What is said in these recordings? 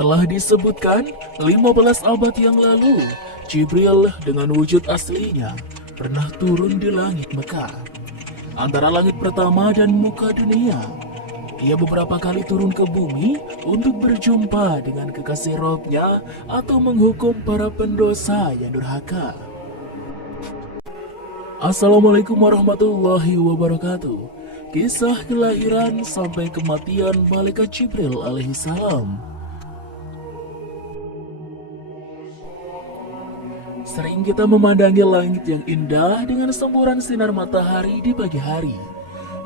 Telah disebutkan 15 abad yang lalu, Jibril dengan wujud aslinya pernah turun di langit Mekah, antara langit pertama dan muka dunia. Ia beberapa kali turun ke bumi untuk berjumpa dengan kekasih Robnya atau menghukum para pendosa yang durhaka. Assalamualaikum warahmatullahi wabarakatuh. Kisah kelahiran sampai kematian Malaikat Jibril alaihissalam. Sering kita memandangi langit yang indah dengan semburan sinar matahari di pagi hari.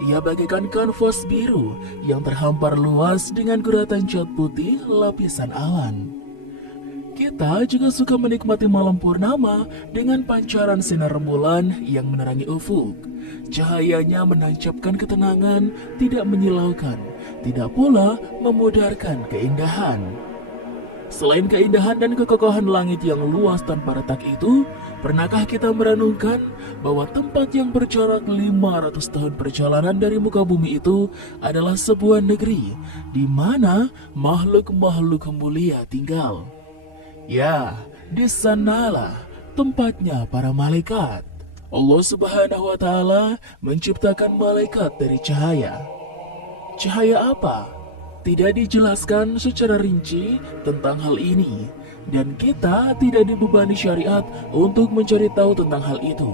Ia bagaikan kanvas biru yang terhampar luas dengan guratan cat putih lapisan awan. Kita juga suka menikmati malam purnama dengan pancaran sinar rembulan yang menerangi ufuk. Cahayanya menancapkan ketenangan, tidak menyilaukan, tidak pula memudarkan keindahan. Selain keindahan dan kekokohan langit yang luas tanpa retak itu, pernahkah kita merenungkan bahwa tempat yang berjarak 500 tahun perjalanan dari muka bumi itu adalah sebuah negeri di mana makhluk-makhluk mulia tinggal? Ya, di sanalah tempatnya para malaikat. Allah Subhanahu wa Ta'ala menciptakan malaikat dari cahaya. Cahaya apa? Tidak dijelaskan secara rinci tentang hal ini, dan kita tidak dibebani syariat untuk mencari tahu tentang hal itu.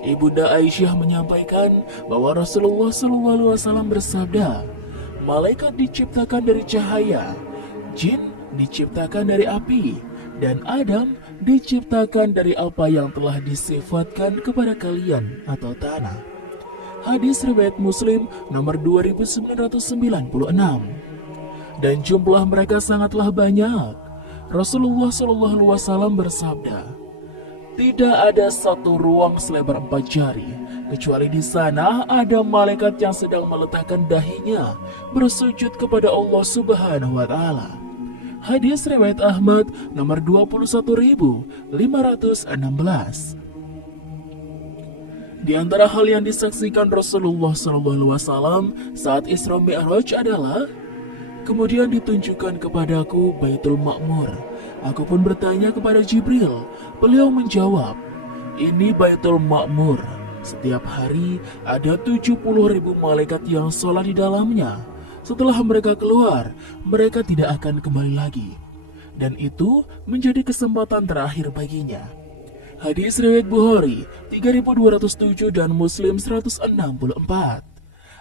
Ibunda Aisyah menyampaikan bahwa Rasulullah SAW bersabda, malaikat diciptakan dari cahaya, jin diciptakan dari api, dan Adam diciptakan dari apa yang telah disifatkan kepada kalian atau tanah. Hadis riwayat Muslim nomor 2996. Dan jumlah mereka sangatlah banyak. Rasulullah SAW bersabda, tidak ada satu ruang selebar 4 jari, kecuali di sana ada malaikat yang sedang meletakkan dahinya bersujud kepada Allah Subhanahu wa Ta'ala. Hadis riwayat Ahmad nomor 21.516. Di antara hal yang disaksikan Rasulullah SAW saat Isra Mi'raj adalah, kemudian ditunjukkan kepadaku Baitul Ma'mur. Aku pun bertanya kepada Jibril. Beliau menjawab, ini Baitul Ma'mur. Setiap hari ada 70.000 malaikat yang sholat di dalamnya. Setelah mereka keluar, mereka tidak akan kembali lagi. Dan itu menjadi kesempatan terakhir baginya. Hadis riwayat Bukhari 3207 dan Muslim 164.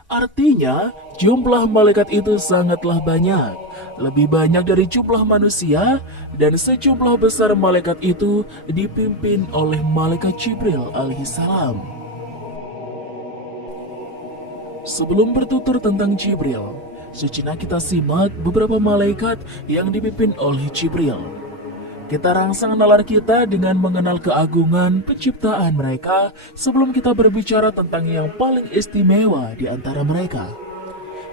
Artinya, jumlah malaikat itu sangatlah banyak, lebih banyak dari jumlah manusia, dan sejumlah besar malaikat itu dipimpin oleh Malaikat Jibril alaihissalam. Sebelum bertutur tentang Jibril, sejenak kita simak beberapa malaikat yang dipimpin oleh Jibril. Kita rangsang nalar kita dengan mengenal keagungan penciptaan mereka sebelum kita berbicara tentang yang paling istimewa di antara mereka.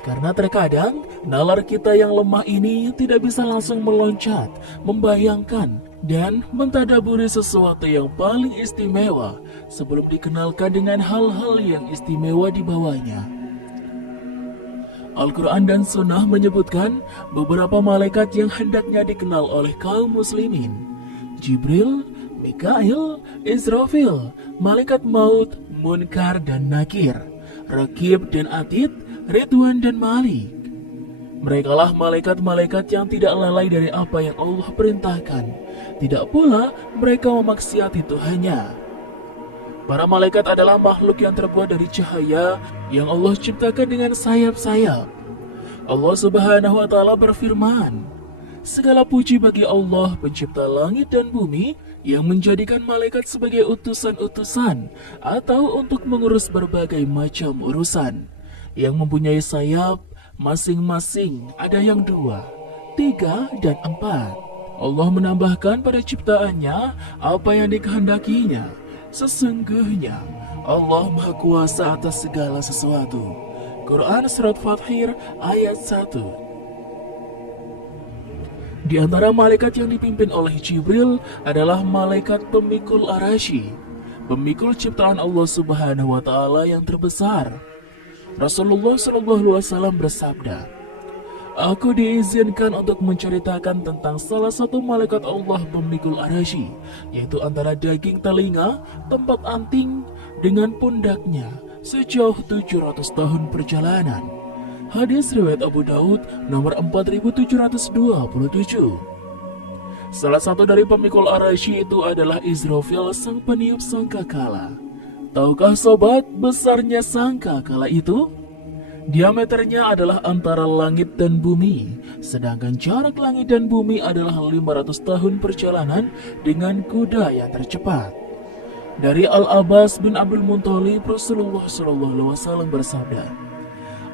Karena terkadang nalar kita yang lemah ini tidak bisa langsung meloncat, membayangkan, dan mentadaburi sesuatu yang paling istimewa sebelum dikenalkan dengan hal-hal yang istimewa di bawahnya. Al-Quran dan Sunnah menyebutkan beberapa malaikat yang hendaknya dikenal oleh kaum muslimin. Jibril, Mikail, Israfil, malaikat maut, Munkar dan Nakir, Rakib dan Atid, Ridwan dan Malik. Merekalah malaikat-malaikat yang tidak lalai dari apa yang Allah perintahkan. Tidak pula mereka memaksiati Tuhannya. Para malaikat adalah makhluk yang terbuat dari cahaya yang Allah ciptakan dengan sayap-sayap. Allah Subhanahu wa Ta'ala berfirman, segala puji bagi Allah pencipta langit dan bumi yang menjadikan malaikat sebagai utusan-utusan atau untuk mengurus berbagai macam urusan. Yang mempunyai sayap masing-masing ada yang 2, 3, dan 4. Allah menambahkan pada ciptaannya apa yang dikehendakinya. Sesungguhnya Allah Maha Kuasa atas segala sesuatu. Quran Surat Fathir ayat 1. Di antara malaikat yang dipimpin oleh Jibril adalah malaikat pemikul Arasy, pemikul ciptaan Allah Subhanahu wa Ta'ala yang terbesar. Rasulullah SAW bersabda, Aku diizinkan untuk menceritakan tentang salah satu malaikat Allah pemikul arasy, yaitu antara daging telinga, tempat anting, dengan pundaknya sejauh 700 tahun perjalanan. Hadis riwayat Abu Daud nomor 4727. Salah satu dari pemikul arasy itu adalah Israfil, sang peniup sangkakala. Tahukah sobat besarnya sangkakala itu? Diameternya adalah antara langit dan bumi, sedangkan jarak langit dan bumi adalah 500 tahun perjalanan dengan kuda yang tercepat. Dari Al-Abbas bin Abdul Muthalib, Rasulullah SAW bersabda,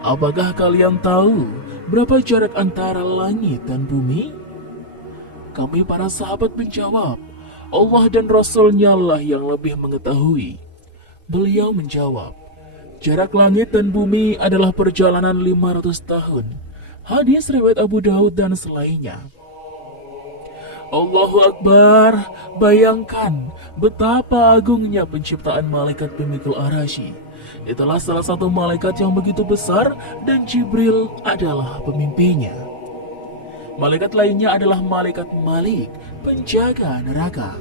"Apakah kalian tahu berapa jarak antara langit dan bumi?" Kami para sahabat menjawab, "Allah dan Rasul-Nya lah yang lebih mengetahui." Beliau menjawab, "Jarak langit dan bumi adalah perjalanan 500 tahun. Hadis riwayat Abu Daud dan selainnya. Allahu Akbar, bayangkan betapa agungnya penciptaan malaikat pemikul arasy. Itulah salah satu malaikat yang begitu besar dan Jibril adalah pemimpinnya. Malaikat lainnya adalah malaikat Malik, penjaga neraka.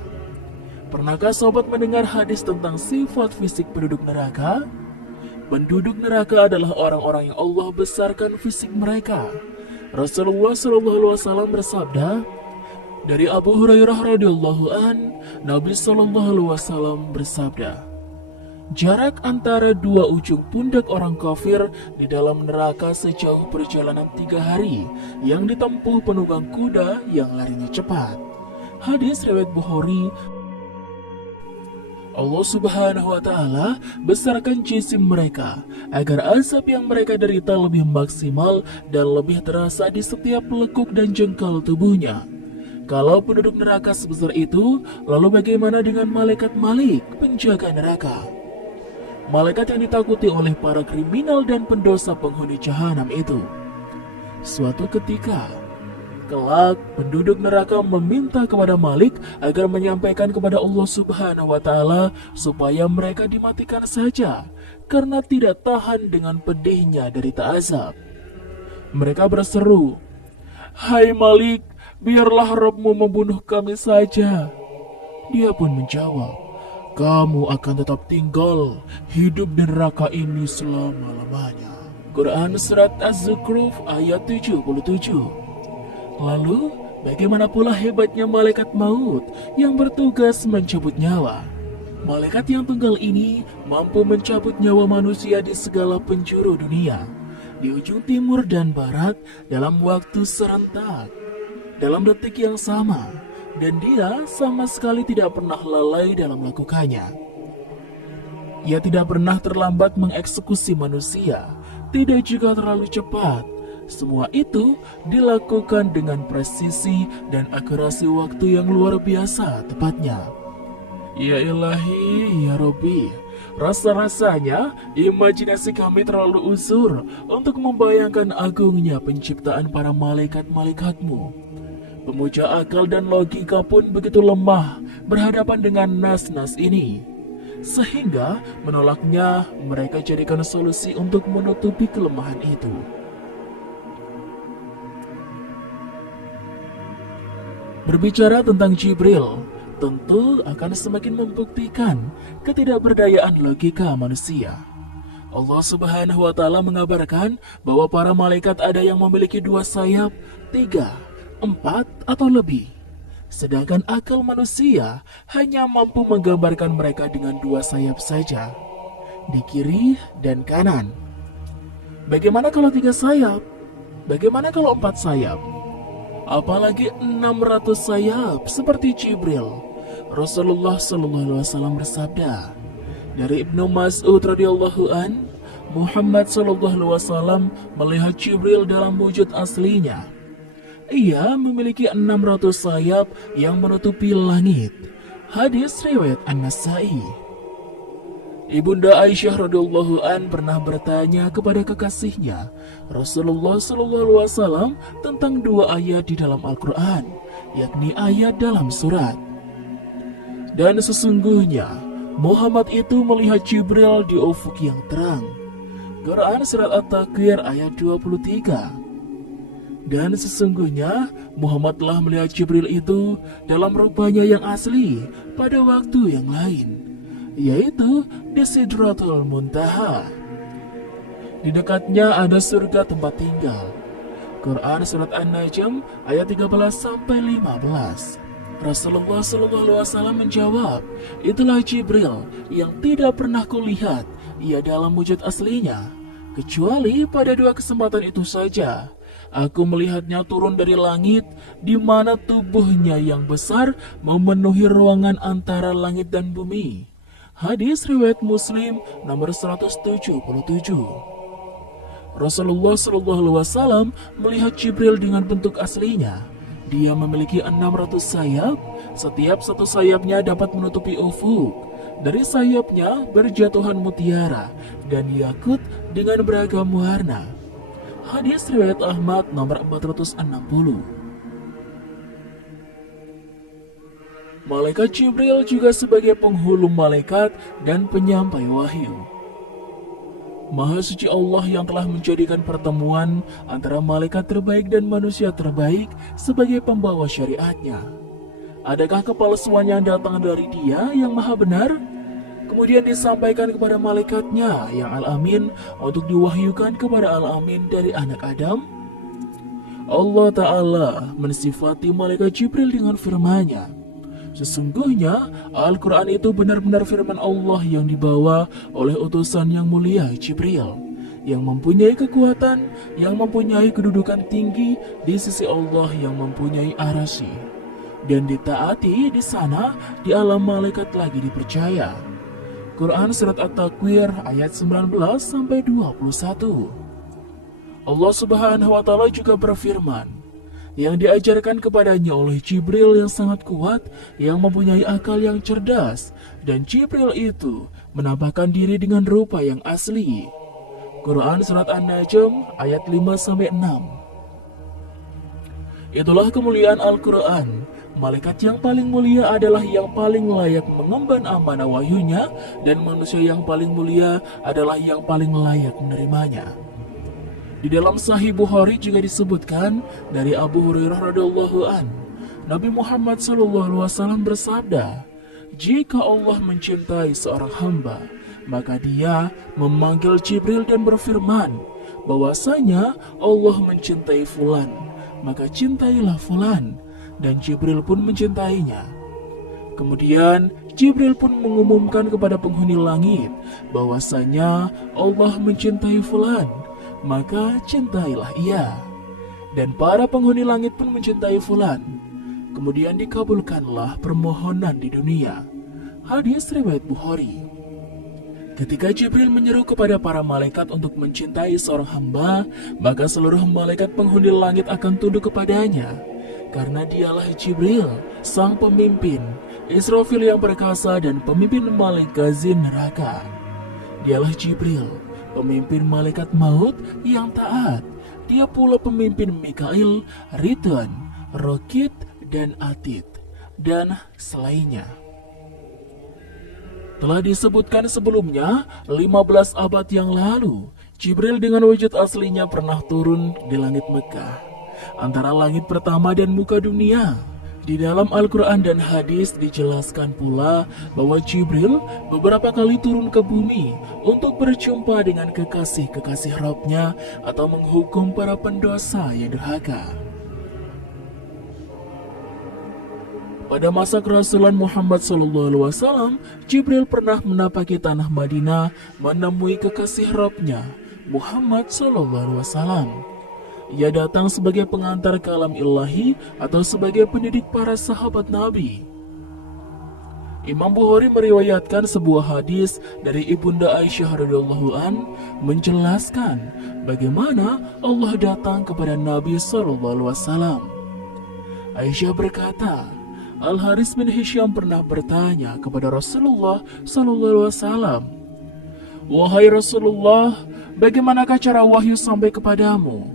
Pernahkah sobat mendengar hadis tentang sifat fisik penduduk neraka? Penduduk neraka adalah orang-orang yang Allah besarkan fisik mereka. Rasulullah SAW bersabda, dari Abu Hurairah radhiyallahu an, Nabi SAW bersabda, jarak antara dua ujung pundak orang kafir di dalam neraka sejauh perjalanan 3 hari yang ditempuh penunggang kuda yang larinya cepat. Hadis riwayat Bukhari. Allah Subhanahu wa Ta'ala besarkan jisim mereka agar azab yang mereka derita lebih maksimal dan lebih terasa di setiap lekuk dan jengkal tubuhnya. Kalau penduduk neraka sebesar itu, lalu bagaimana dengan malaikat Malik, penjaga neraka? Malaikat yang ditakuti oleh para kriminal dan pendosa penghuni jahanam itu. Suatu ketika, kelak penduduk neraka meminta kepada Malik agar menyampaikan kepada Allah Subhanahu wa Ta'ala supaya mereka dimatikan saja karena tidak tahan dengan pedihnya derita azab. Mereka berseru, "Hai Malik, biarlah Rabb-Mu membunuh kami saja." Dia pun menjawab, "Kamu akan tetap tinggal hidup di neraka ini selama-lamanya." Quran Surat Az-Zukhruf ayat 77. Lalu, bagaimana pula hebatnya malaikat maut yang bertugas mencabut nyawa? Malaikat yang tunggal ini mampu mencabut nyawa manusia di segala penjuru dunia, di ujung timur dan barat dalam waktu serentak, dalam detik yang sama, dan dia sama sekali tidak pernah lalai dalam melakukannya. Ia tidak pernah terlambat mengeksekusi manusia, tidak juga terlalu cepat. Semua itu dilakukan dengan presisi dan akurasi waktu yang luar biasa tepatnya. Ya Ilahi, ya Robbi, rasa-rasanya imajinasi kami terlalu usur untuk membayangkan agungnya penciptaan para malaikat-malaikatmu. Pemuja akal dan logika pun begitu lemah berhadapan dengan nas-nas ini, sehingga menolaknya mereka jadikan solusi untuk menutupi kelemahan itu. Berbicara tentang Jibril, tentu akan semakin membuktikan ketidakberdayaan logika manusia. Allah Subhanahu wa Ta'ala mengabarkan bahwa para malaikat ada yang memiliki 2 sayap, 3, 4, atau lebih. Sedangkan akal manusia hanya mampu menggambarkan mereka dengan 2 sayap saja, di kiri dan kanan. Bagaimana kalau 3 sayap? Bagaimana kalau 4 sayap? Apalagi 600 sayap seperti Jibril. Rasulullah SAW bersabda, dari Ibnu Mas'ud radhiyallahu an, Muhammad SAW melihat Jibril dalam wujud aslinya. Ia memiliki 600 sayap yang menutupi langit. Hadis riwayat An-Nasa'i. Ibunda Aisyah radhiyallahu an pernah bertanya kepada kekasihnya Rasulullah SAW tentang 2 ayat di dalam Al-Quran, yakni ayat dalam surat, dan sesungguhnya Muhammad itu melihat Jibril di ufuk yang terang. Quran Surat At-Takwir ayat 23. Dan sesungguhnya Muhammad telah melihat Jibril itu dalam rupanya yang asli pada waktu yang lain, yaitu di Sidratul Muntaha. Di dekatnya ada surga tempat tinggal. Quran Surat An-Najm ayat 13-15. Rasulullah SAW menjawab, itulah Jibril yang tidak pernah kulihat ia dalam wujud aslinya, kecuali pada 2 kesempatan itu saja. Aku melihatnya turun dari langit, di mana tubuhnya yang besar memenuhi ruangan antara langit dan bumi. Hadis riwayat Muslim nomor 177. Rasulullah SAW melihat Jibril dengan bentuk aslinya. Dia memiliki 600 sayap, setiap satu sayapnya dapat menutupi ufuk. Dari sayapnya berjatuhan mutiara dan yakut dengan beragam warna. Hadis riwayat Ahmad nomor 460. Malaikat Jibril juga sebagai penghulu malaikat dan penyampai wahyu. Maha suci Allah yang telah menjadikan pertemuan antara malaikat terbaik dan manusia terbaik sebagai pembawa syariatnya. Adakah kepalsuan yang datang dari Dia yang maha benar? Kemudian disampaikan kepada malaikatnya yang Al-Amin untuk diwahyukan kepada Al-Amin dari anak Adam? Allah Ta'ala mensifati malaikat Jibril dengan firman-Nya. Sesungguhnya Al-Quran itu benar-benar firman Allah yang dibawa oleh utusan yang mulia Jibril, yang mempunyai kekuatan, yang mempunyai kedudukan tinggi di sisi Allah yang mempunyai arasy, dan ditaati di sana di alam malaikat lagi dipercaya. Quran Surat At-Takwir ayat 19-21. Allah Subhanahu wa Ta'ala juga berfirman, yang diajarkan kepadanya oleh Jibril yang sangat kuat, yang mempunyai akal yang cerdas, dan Jibril itu menampakkan diri dengan rupa yang asli. Quran Surat An-Najm ayat 5-6. Itulah kemuliaan Al-Quran. Malaikat yang paling mulia adalah yang paling layak mengemban amanah wahyunya, dan manusia yang paling mulia adalah yang paling layak menerimanya. Di dalam Sahih Bukhari juga disebutkan dari Abu Hurairah radhiyallahu an, Nabi Muhammad SAW bersabda, jika Allah mencintai seorang hamba, maka Dia memanggil Jibril dan berfirman, bahwasanya Allah mencintai fulan, maka cintailah fulan. Dan Jibril pun mencintainya. Kemudian Jibril pun mengumumkan kepada penghuni langit bahwasanya Allah mencintai fulan, maka cintailah ia. Dan para penghuni langit pun mencintai fulan. Kemudian dikabulkanlah permohonan di dunia. Hadis riwayat Bukhari. Ketika Jibril menyeru kepada para malaikat untuk mencintai seorang hamba, maka seluruh malaikat penghuni langit akan tunduk kepadanya. Karena dialah Jibril, sang pemimpin, Israfil yang perkasa dan pemimpin malaikat jin neraka. Dialah Jibril, pemimpin malaikat maut yang taat. Dia pula pemimpin Mikail, Ridwan, Rokit, dan Atid, dan selainnya. Telah disebutkan sebelumnya, 15 abad yang lalu, Jibril dengan wujud aslinya pernah turun di langit Mekah, antara langit pertama dan muka dunia. Di dalam Al-Quran dan hadis dijelaskan pula bahwa Jibril beberapa kali turun ke bumi untuk berjumpa dengan kekasih-kekasih Rabb-Nya atau menghukum para pendosa yang durhaka. Pada masa kerasulan Muhammad SAW, Jibril pernah menapaki tanah Madinah menemui kekasih Rabb-Nya, Muhammad SAW. Ia datang sebagai pengantar kalam ilahi atau sebagai pendidik para sahabat Nabi. Imam Bukhari meriwayatkan sebuah hadis dari Ibunda Aisyah radhiyallahu an menjelaskan bagaimana Allah datang kepada Nabi SAW. Aisyah berkata, Al-Haris bin Hisham pernah bertanya kepada Rasulullah SAW, "Wahai Rasulullah, bagaimanakah cara wahyu sampai kepadamu?"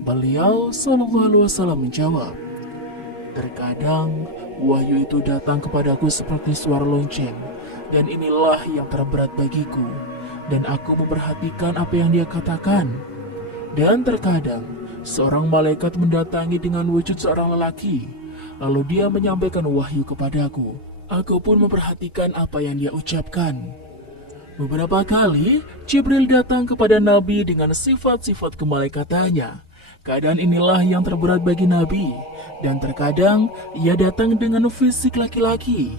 Beliau SAW menjawab, "Terkadang wahyu itu datang kepadaku seperti suara lonceng, dan inilah yang terberat bagiku, dan aku memperhatikan apa yang dia katakan. Dan terkadang seorang malaikat mendatangi dengan wujud seorang lelaki. Lalu dia menyampaikan wahyu kepadaku. Aku pun memperhatikan apa yang dia ucapkan. Beberapa kali, Jibril datang kepada Nabi dengan sifat-sifat kemalaikatannya. Keadaan inilah yang terberat bagi Nabi, dan terkadang ia datang dengan fisik laki-laki.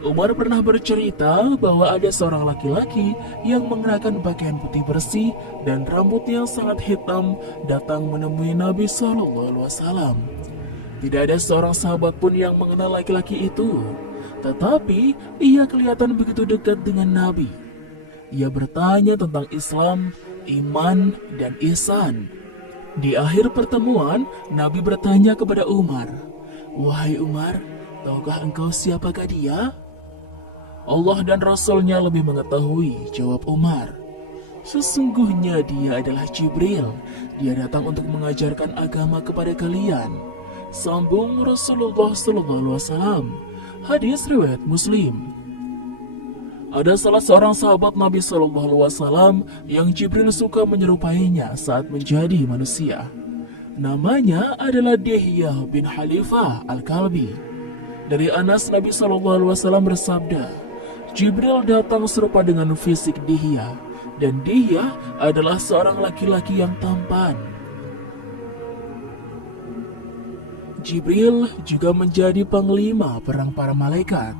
Umar pernah bercerita bahwa ada seorang laki-laki yang mengenakan pakaian putih bersih dan rambutnya sangat hitam datang menemui Nabi SAW. Tidak ada seorang sahabat pun yang mengenal laki-laki itu, tetapi ia kelihatan begitu dekat dengan Nabi. Ia bertanya tentang Islam, iman, dan ihsan. Di akhir pertemuan, Nabi bertanya kepada Umar, "Wahai Umar, tahukah engkau siapakah dia?" "Allah dan Rasul-Nya lebih mengetahui," jawab Umar. "Sesungguhnya dia adalah Jibril. Dia datang untuk mengajarkan agama kepada kalian," sambung Rasulullah SAW. Hadis riwayat Muslim. Ada salah seorang sahabat Nabi SAW yang Jibril suka menyerupainya saat menjadi manusia. Namanya adalah Dihyah bin Khalifah Al-Kalbi. Dari Anas, Nabi SAW bersabda, Jibril datang serupa dengan fisik Dihyah, dan Dihyah adalah seorang laki-laki yang tampan. Jibril juga menjadi panglima perang para malaikat.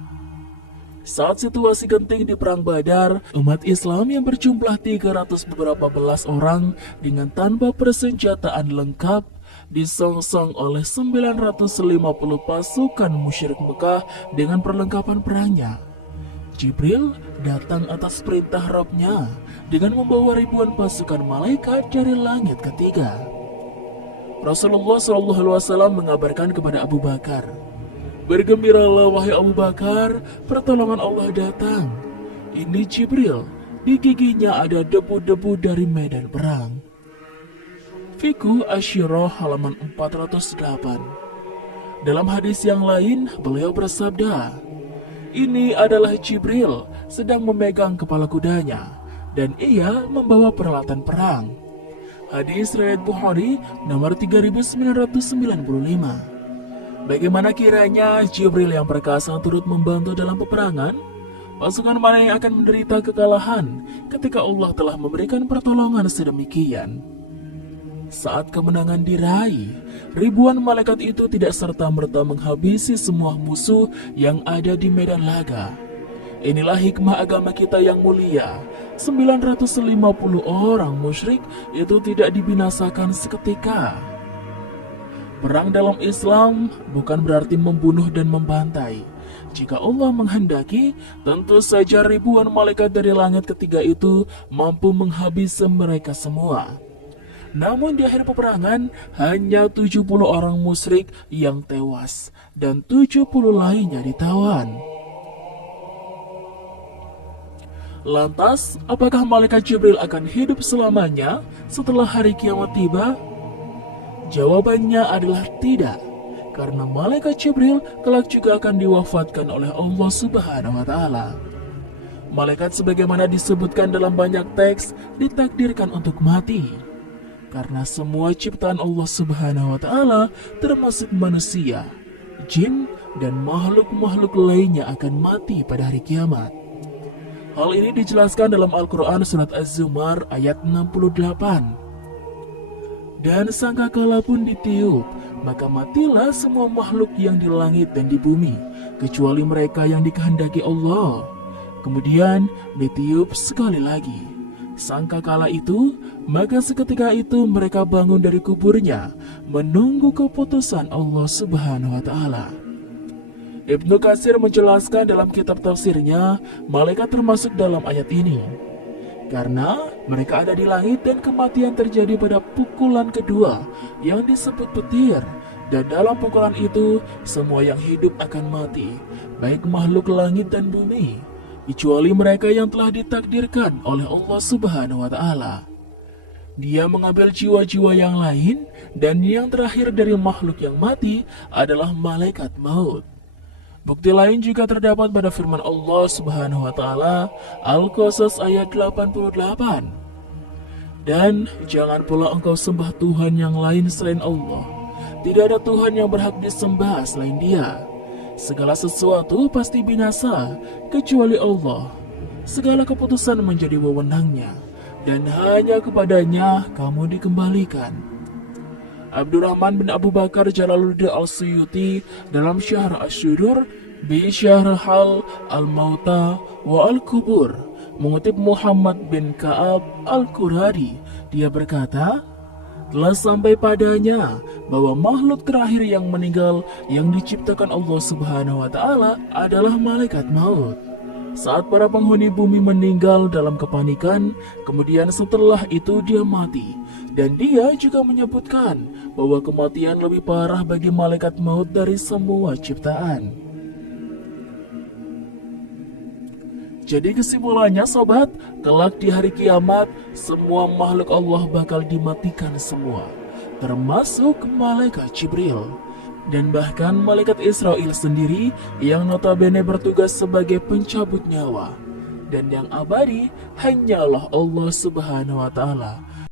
Saat situasi genting di Perang Badar, umat Islam yang berjumlah 300 beberapa belas orang dengan tanpa persenjataan lengkap disongsong oleh 950 pasukan musyrik Mekah dengan perlengkapan perangnya. Jibril datang atas perintah Rabb-Nya dengan membawa ribuan pasukan malaikat dari langit ketiga. Rasulullah SAW mengabarkan kepada Abu Bakar, "Bergembiralah wahai Abu Bakar, pertolongan Allah datang. Ini Jibril, di giginya ada debu-debu dari medan perang." Fiqh Asy-Syirah halaman 408. Dalam hadis yang lain, beliau bersabda, "Ini adalah Jibril sedang memegang kepala kudanya, dan ia membawa peralatan perang." Hadis riwayat Bukhari nomor 3995. Bagaimana kiranya Jibril yang perkasa turut membantu dalam peperangan? Pasukan mana yang akan menderita kekalahan ketika Allah telah memberikan pertolongan sedemikian? Saat kemenangan diraih, ribuan malaikat itu tidak serta-merta menghabisi semua musuh yang ada di medan laga. Inilah hikmah agama kita yang mulia. 950 orang musyrik itu tidak dibinasakan seketika. Perang dalam Islam bukan berarti membunuh dan membantai. Jika Allah menghendaki, tentu saja ribuan malaikat dari langit ketiga itu mampu menghabisi mereka semua. Namun di akhir peperangan, hanya 70 orang musyrik yang tewas dan 70 lainnya ditawan. Lantas, apakah malaikat Jibril akan hidup selamanya setelah hari kiamat tiba? Jawabannya adalah tidak, karena malaikat Jibril kelak juga akan diwafatkan oleh Allah Subhanahu wa Ta'ala. Malaikat sebagaimana disebutkan dalam banyak teks ditakdirkan untuk mati, karena semua ciptaan Allah Subhanahu wa Ta'ala termasuk manusia, jin, dan makhluk-makhluk lainnya akan mati pada hari kiamat. Hal ini dijelaskan dalam Al-Quran Surat Az-Zumar ayat 68. Dan sangkakala pun ditiup, maka matilah semua makhluk yang di langit dan di bumi, kecuali mereka yang dikehendaki Allah. Kemudian ditiup sekali lagi. Sangkakala itu, maka seketika itu mereka bangun dari kuburnya, menunggu keputusan Allah Subhanahu wa Ta'ala. Ibnu Katsir menjelaskan dalam kitab tafsirnya, malaikat termasuk dalam ayat ini. Karena mereka ada di langit dan kematian terjadi pada pukulan kedua yang disebut petir. Dan dalam pukulan itu, semua yang hidup akan mati, baik makhluk langit dan bumi, kecuali mereka yang telah ditakdirkan oleh Allah Subhanahu wa Ta'ala. Dia mengambil jiwa-jiwa yang lain, dan yang terakhir dari makhluk yang mati adalah malaikat maut. Bukti lain juga terdapat pada firman Allah Subhanahu wa Ta'ala, Al-Qasas ayat 88. Dan jangan pula engkau sembah Tuhan yang lain selain Allah. Tidak ada Tuhan yang berhak disembah selain Dia. Segala sesuatu pasti binasa kecuali Allah. Segala keputusan menjadi wewenangnya, dan hanya kepadanya kamu dikembalikan. Abdurrahman bin Abu Bakar Jalaluddin Al-Suyuti dalam Syahr Asy-Syudur bi Syahr Hal Al-Mauta wa Al-Kubur mengutip Muhammad bin Ka'ab Al-Quradi. Dia berkata, telah sampai padanya bahwa makhluk terakhir yang meninggal yang diciptakan Allah Subhanahu wa taala adalah malaikat maut. Saat para penghuni bumi meninggal dalam kepanikan, kemudian setelah itu dia mati. Dan dia juga menyebutkan bahwa kematian lebih parah bagi malaikat maut dari semua ciptaan. Jadi kesimpulannya sobat, kelak di hari kiamat, semua makhluk Allah bakal dimatikan semua, termasuk malaikat Jibril. Dan bahkan malaikat Israel sendiri yang notabene bertugas sebagai pencabut nyawa. Dan yang abadi hanyalah Allah Subhanahu wa ta'ala.